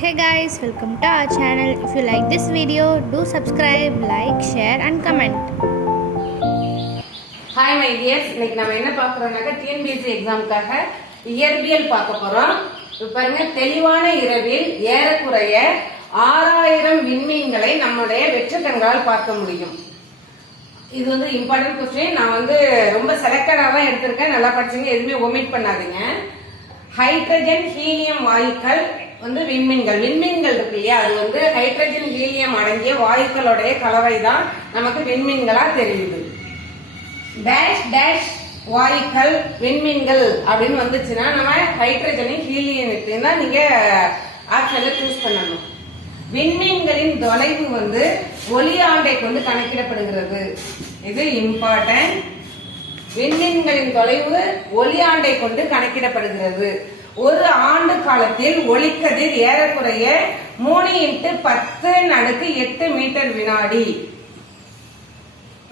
Hey guys welcome to our channel if you like this video do subscribe like share and comment hi my dears இன்னைக்கு நம்ம என்ன பார்க்குறோம்னாக்கா TNPSC எக்ஸாமுக்காக இயற்பியல் பார்க்க போகிறோம் பாருங்க தெளிவான இரவில் ஏறக்குறைய ஆறாயிரம் விண்மீன்களை நம்முடைய வெற்றுக்கண்களால் பார்க்க முடியும். இது வந்து இம்பார்ட்டன்ட் கொஸ்டின் நான் வந்து ரொம்ப செலக்டடாக தான் எடுத்திருக்கேன். நல்லா படிச்சீங்க. எதுவுமே ஒமிட் பண்ணாதீங்க. ஹைட்ரஜன் ஹீலியம் வாயுக்கள் வந்து விண்மீன்கள். விண்மீன்கள் இருக்கு இல்லையா? அது வந்து ஹைட்ரஜன் ஹீலியம் அடங்கிய வாயுக்களுடைய கலவை தான் நமக்கு விண்மீன்களா தெரியுது. டேஷ் டேஷ் வாயுக்கள் விண்மீன்கள் அப்படின்னு வந்துச்சுன்னா நம்ம ஹைட்ரஜனையும் ஹீலியத்தையும் தான் நீங்க ஆப்ஷன்ல சூஸ் பண்ணணும். விண்மீன்களின் தொலைவு வந்து ஒலி ஆண்டை கொண்டு கணக்கிடப்படுகிறது. இது இம்பார்ட்டன்ட் விண்மீன்களின் தொலைவு ஒலி ஆண்டை கொண்டு கணக்கிடப்படுகிறது. ஒரு ஆண்டு காலத்தில் ஒளிக்கதிர் ஏறக்குறைய மூணு இன்ட்டு பத்து நடுக்கு எட்டு மீட்டர் வினாடி.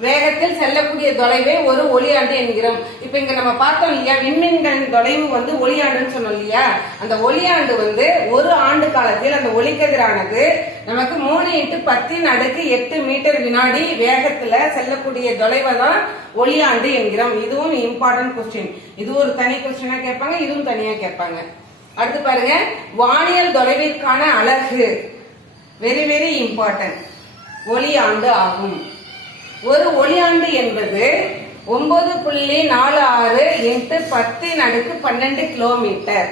வேகத்தில் செல்லக்கூடிய தொலைவே ஒரு ஒளியாண்டு என்கிறோம். இப்ப இங்க நம்ம பார்த்தோம் இல்லையா? விண்மீன்களின் தொலைவு வந்து ஒளியாண்டுன்னு சொன்னோம் இல்லையா? அந்த ஒளியாண்டு வந்து ஒரு ஆண்டு காலத்தில் அந்த ஒளிக்கதிரானது நமக்கு மூணு இன்ட்டு பத்தின் அடுக்கு எட்டு மீட்டர் வினாடி வேகத்துல செல்லக்கூடிய தொலைவை தான் ஒளியாண்டு என்கிறோம். இதுவும் இம்பார்ட்டன்ட் கொஸ்டின் இது ஒரு தனி கொஸ்டினா கேட்பாங்க இதுவும் தனியா கேட்பாங்க. அடுத்து பாருங்க. வானியல் தொலைவிற்கான அழகு வெரி வெரி இம்பார்ட்டன்ட் ஒளியாண்டு ஆகும். ஒரு ஒளியாண்டு என்பது ஒன்பது புள்ளி நாலு ஆறு எட்டு பத்தின் அடுக்கு பன்னெண்டு கிலோமீட்டர்.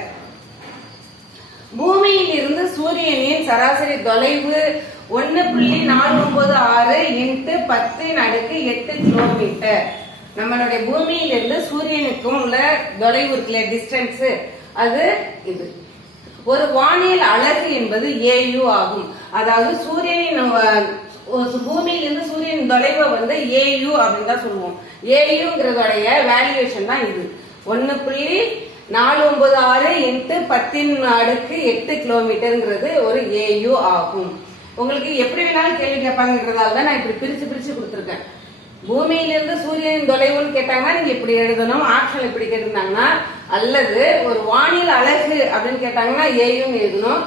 பூமியில் இருந்து சூரியனின் சராசரி தொலைவு ஒன்னு புள்ளி நாலு ஒன்பது ஆறு இன்ட்டு பத்தின் அடுக்கு எட்டு கிலோமீட்டர். நம்மளுடைய பூமியில இருந்து சூரியனுக்கும் உள்ள தொலைவு இருக்குல்ல டிஸ்டன்ஸ் அது இது. ஒரு வானியல் அலகு என்பது ஏயு ஆகும். அதாவது சூரியனின் பூமியிலிருந்து சூரியன் தொலைவை வந்து ஏயு அப்படின்னு தான் சொல்லுவோம். ஏயுங்கிறதோடைய வேல்யூவேஷன் தான் இது. ஒன்னு புள்ளி நாலு ஒன்பது ஆறு இன்ட்டு பத்தின் அடுக்கு எட்டு கிலோமீட்டருங்கிறது ஒரு ஏயு ஆகும். உங்களுக்கு எப்படி வேணாலும் கேள்வி கேட்பாங்கன்றதால தான் நான் இப்படி பிரிச்சு பிரிச்சு கொடுத்துருக்கேன். பூமியிலிருந்து சூரியனின் தொலைவுன்னு கேட்டாங்கன்னா நீங்க இப்படி எழுதணும் ஆப்ஷன் இப்படி கேட்டிருந்தாங்கன்னா அல்லது ஒரு வானியல் அலகு அப்படின்னு கேட்டாங்கன்னா ஏயுன்னு எழுதணும்.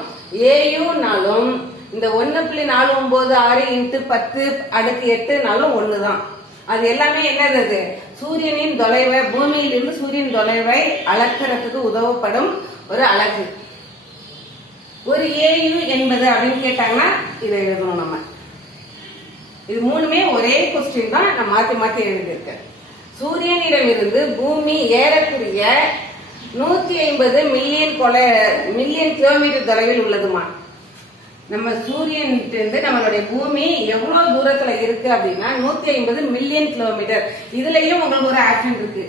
ஏயுனாலும் இந்த ஒன்னு புள்ளி நாலு ஒன்பது ஆறு இன்ட்டு பத்து அடுக்கு எட்டுனாலும் ஒண்ணுதான். அது எல்லாமே என்னது சூரியனின் தொலைவை பூமியிலிருந்து சூரியன் தொலைவை அளக்கிறதுக்கு உதவப்படும் ஒரு அழகு ஒரு ஏயு என்பது அப்படின்னு கேட்டாங்கன்னா இதை எழுதணும் நம்ம. இது மூணுமே ஒரே கொஸ்டின் தான் நான் மாத்தி மாத்தி எழுதியிருக்கேன். சூரியனிடமிருந்து பூமி ஏறக்குரிய நூத்தி ஐம்பது மில்லியன் கொலை மில்லியன் கிலோமீட்டர் தொலைவில் உள்ளதுமா? நம்ம சூரியன் இருந்து நம்மளுடைய பூமி எவ்வளவு தூரத்துல இருக்கு அப்படின்னா நூத்தி ஐம்பது மில்லியன் கிலோமீட்டர் இதுலயும் உங்களுக்கு ஒரு ஆப்ஷன் இருக்கு.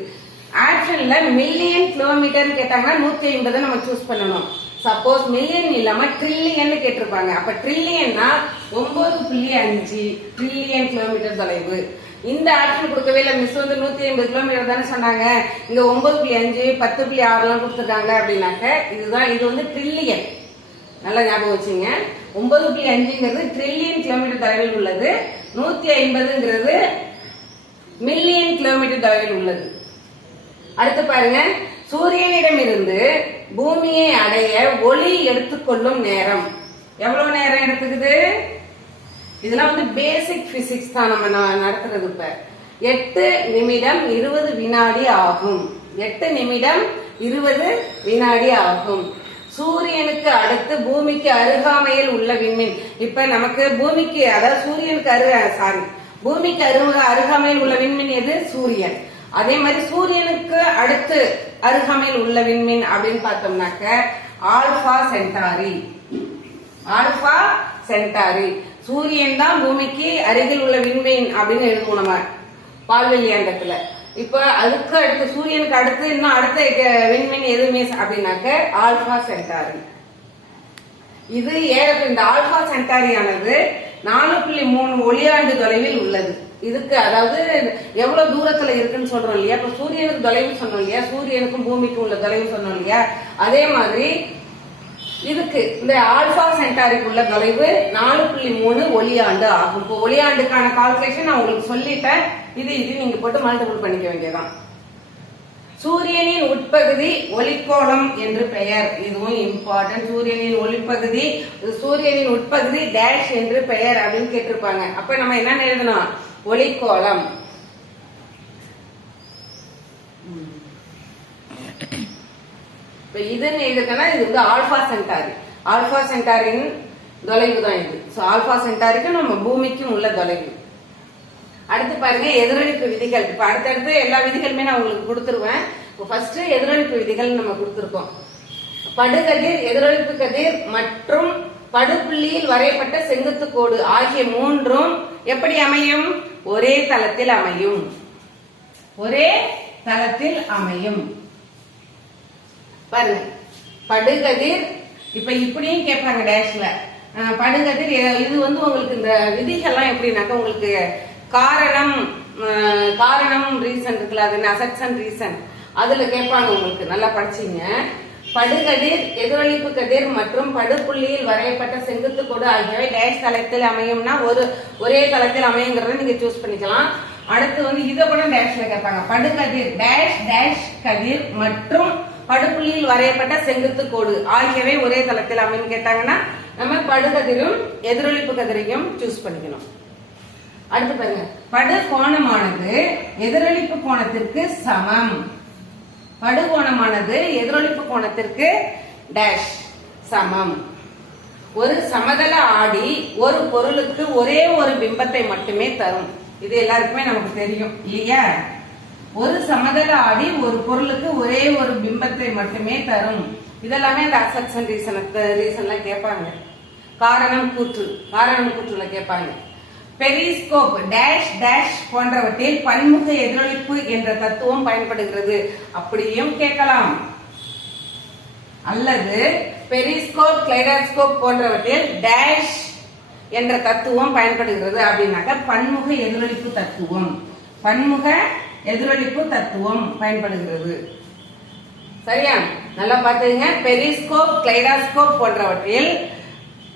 ஆப்ஷன்ல மில்லியன் கிலோமீட்டர்னு கேட்டாங்கன்னா நூத்தி ஐம்பது நம்ம சூஸ் பண்ணணும். சப்போஸ் மில்லியன் இல்லாம ட்ரில்லியன் கேட்டிருப்பாங்க. அப்ப ட்ரில்லியன்னா ஒன்பது புள்ளி அஞ்சு ட்ரில்லியன் கிலோமீட்டர் தொலைவு. இந்த ஆப்ஷன் கொடுக்கவே இல்லை. மிஸ் வந்து நூத்தி ஐம்பது கிலோமீட்டர் தானே சொன்னாங்க. இங்க ஒன்பது புள்ளி அஞ்சு பத்து புள்ளி ஆறுலாம் கொடுத்துருக்காங்க அப்படின்னாக்க இதுதான் இது வந்து ட்ரில்லியன் நல்லா ஞாபகம் வச்சுங்க. ஒன்பது புள்ளி அஞ்சுங்கிறது ட்ரில்லியன் கிலோமீட்டர் தொலைவில் உள்ளது. நூத்தி ஐம்பதுங்கிறது மில்லியன் கிலோமீட்டர் தொலைவில் உள்ளது. அடுத்து பாருங்க. சூரியனிடம் இருந்து பூமியை அடைய ஒளி எடுத்துக்கொள்ளும் நேரம். எவ்வளவு நேரம் எடுத்துக்குது? இதெல்லாம் வந்து பேசிக் பிசிக்ஸ் தான் நம்ம ந- நடத்துறது இப்ப. எட்டு நிமிடம் இருபது வினாடி ஆகும். எட்டு நிமிடம் இருபது வினாடி ஆகும். சூரியனுக்கு அடுத்து பூமிக்கு அருகாமையில் உள்ள விண்மீன். இப்ப நமக்கு பூமிக்கு அதாவது சூரியனுக்கு அருக சாரி பூமிக்கு அருக அருகாமையில் உள்ள விண்மீன் எது? சூரியன். அதே மாதிரி சூரியனுக்கு அடுத்து அருகாமையில் உள்ள விண்மீன் அப்படின்னு பார்த்தோம்னாக்க ஆல்பா சென்டாரி. Alpha Centauri. சூரியன் தான் பூமிக்கு அருகில் உள்ள விண்மீன் அப்படின்னு எழுதுவோம் நம்ம பால்வெளியாண்டத்துல இப்ப அதுக்கு அடுத்து சூரியனுக்கு அடுத்து இன்னும் அடுத்த விண்மீன் எதுவுமே அப்படின்னாக்க ஆல்பா சென்டாரி இது ஏற இந்த ஆல்பா சென்டாரியானது நாலு புள்ளி மூணு ஒளியாண்டு தொலைவில் உள்ளது. இதுக்கு அதாவது எவ்வளவு தூரத்துல இருக்குன்னு சொல்றோம் இல்லையா? இப்ப சூரியனுக்கு தொலைவு சொன்னோம் இல்லையா? சூரியனுக்கும் பூமிக்கும் உள்ள தொலைவு சொன்னோம் இல்லையா? அதே மாதிரி இதுக்கு இந்த ஆல்பா சென்டாரிக்கு உள்ள தொலைவு நாலு புள்ளி மூணு ஒளியாண்டு ஆகும். இப்போ ஒளியாண்டுக்கான கால்குலேஷன் நான் உங்களுக்கு சொல்லிட்டேன். இது இது நீங்க போட்டு மல்டிபிள் பண்ணிக்க வேண்டியதான் சூரியனின் உட்பகுதி ஒளிக்கோளம் என்று பெயர். இதுவும் இம்பார்ட்டன்ட் சூரியனின் ஒளிப்பகுதி சூரியனின் உட்பகுதி டேஷ் என்று பெயர் அப்படின்னு கேட்டிருப்பாங்க. அப்ப நம்ம என்ன எழுதணும்? ஒளிக்கோளம். இப்போ இதுன்னு எழுதுக்கன்னா இது வந்து ஆல்பா சென்டாரி. ஆல்பா சென்டாரின் தொலைவு தான் இது. ஸோ ஆல்பா சென்டாரிக்கும் நம்ம பூமிக்கும் உள்ள தொலைவு. அடுத்து பாருங்க எதிரொலிப்பு விதிகள். இப்போ அடுத்தடுத்து எல்லா விதிகளுமே நான் உங்களுக்கு கொடுத்துருவேன். இப்போ ஃபர்ஸ்ட் எதிரொலிப்பு விதிகள் நம்ம கொடுத்துருக்கோம். படுகதிர் எதிரொலிப்பு கதிர் மற்றும் படுப்புள்ளியில் வரையப்பட்ட செங்குத்து கோடு ஆகிய மூன்றும் எப்படி அமையும்? ஒரே தளத்தில் அமையும். ஒரே தளத்தில் அமையும். பாருங்க. படுகதிர் இப்ப இப்படியும் கேட்பாங்க டேஷ்ல. படுகதிர் எ- இது வந்து உங்களுக்கு இந்த விதிகள்லாம் எப்படின்னாக்கா உங்களுக்கு காரணம் காரணம் ரீசன் இருக்குல்ல அது அசட்ஸ் அண்ட் ரீசன் அதுல கேட்பாங்க உங்களுக்கு நல்லா படிச்சீங்க. படுகதிர் எதிரொலிப்பு கதிர் மற்றும் படுப்புள்ளியில் வரையப்பட்ட செங்குத்து கோடு ஆகியவை டேஷ் தளத்தில் அமையும்னா ஒரு ஒரே தளத்தில் அமையுங்கிறத நீங்க சூஸ் பண்ணிக்கலாம். அடுத்து வந்து இதை கூட டேஷ்ல கேட்பாங்க. படுகதிர் டேஷ் டேஷ் கதிர் மற்றும் படுப்புள்ளியில் வரையப்பட்ட செங்குத்து கோடு ஆகியவை ஒரே தளத்தில் அமைன்னு கேட்டாங்கன்னா நம்ம படுகதிரும் எதிரொலிப்பு கதிரையும் சூஸ் பண்ணிக்கணும். அடுத்து பாருங்க. படு கோணமானது எதிரொலிப்பு கோணத்திற்கு சமம். படுகோணமானது எதிரொலிப்பு கோணத்திற்கு டேஷ் சமம். ஒரு சமதள ஆடி ஒரு பொருளுக்கு ஒரே ஒரு பிம்பத்தை மட்டுமே தரும். இது எல்லாருக்குமே நமக்கு தெரியும் இல்லையா? ஒரு சமதள ஆடி ஒரு பொருளுக்கு ஒரே ஒரு பிம்பத்தை மட்டுமே தரும். இதெல்லாமே அந்த அசக்ஷன் ரீசன் ரீசன்ல கேட்பாங்க. காரணம் கூற்று காரணம் கூற்றுல கேட்பாங்க. பெரிஸ்கோப் டேஷ் டேஷ் போன்றவற்றில் பன்முக எதிரொலிப்பு என்ற தத்துவம் பயன்படுகிறது. அப்படியும் கேட்கலாம். அல்லது பெரிஸ்கோப் கிளைடாஸ்கோப் போன்றவற்றில் டேஷ் என்ற தத்துவம் பயன்படுகிறது. அப்படின்னாக்க பன்முக எதிரொலிப்பு தத்துவம். பன்முக எதிரொலிப்பு தத்துவம் பயன்படுகிறது. சரியா? நல்லா பார்த்துங்க பெரிஸ்கோப் கிளைடாஸ்கோப் போன்றவற்றில்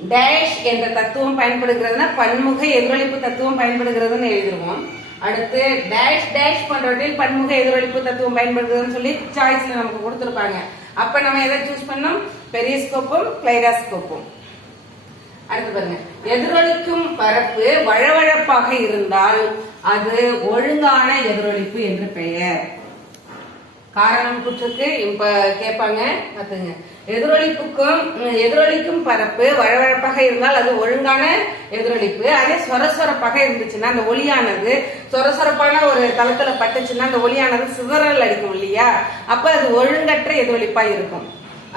டேஷ் என்ற தத்துவம் பயன்படுகிறதுனா பன்முக எதிரொலிப்பு தத்துவம் பயன்படுகிறதுன்னு எழுதிருவோம். அடுத்து டேஷ் டேஷ் போன்றவற்றில் பன்முக எதிரொலிப்பு தத்துவம் பயன்படுகிறதுன்னு சொல்லி சாய்ஸ்ல நமக்கு கொடுத்துருப்பாங்க. அப்ப நம்ம எதை சூஸ் பண்ணோம்? பெரிஸ்கோப்பும் கிளைடாஸ்கோப்பும். அடுத்து பாருங்க. எதிரொலிக்கும் பரப்பு வழவழப்பாக இருந்தால் அது ஒழுங்கான எதிரொலிப்பு என்று பெயர். காரணம் குற்றுக்கு இப்ப கேட்பாங்க பாத்துங்க எதிரொலிப்புக்கும் எதிரொலிக்கும் பரப்பு வழவழப்பாக இருந்தால் அது ஒழுங்கான எதிரொலிப்பு. அதே சொரசொரப்பாக இருந்துச்சுன்னா அந்த ஒளியானது சொரசொரப்பான ஒரு தளத்துல பட்டுச்சுன்னா அந்த ஒளியானது சிதறல் அடிக்கும் இல்லையா? அப்ப அது ஒழுங்கற்ற எதிரொலிப்பா இருக்கும்.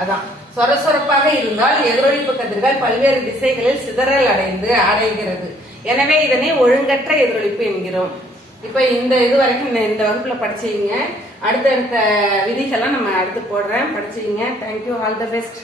அதான். சொரசொரப்பாக இருந்தால் எதிரொலிப்பு கதிர்கள் பல்வேறு திசைகளில் சிதறல் அடைந்து அடைகிறது. எனவே இதனை ஒழுங்கற்ற எதிரொலிப்பு என்கிறோம். இப்ப இந்த இது வரைக்கும் இந்த- இந்த வகுப்புல படிச்சீங்க. அடுத்தடுத்த விதிகள்லாம் நம்ம அடுத்து போடுறேன். படிச்சீங்க. Thank you all the best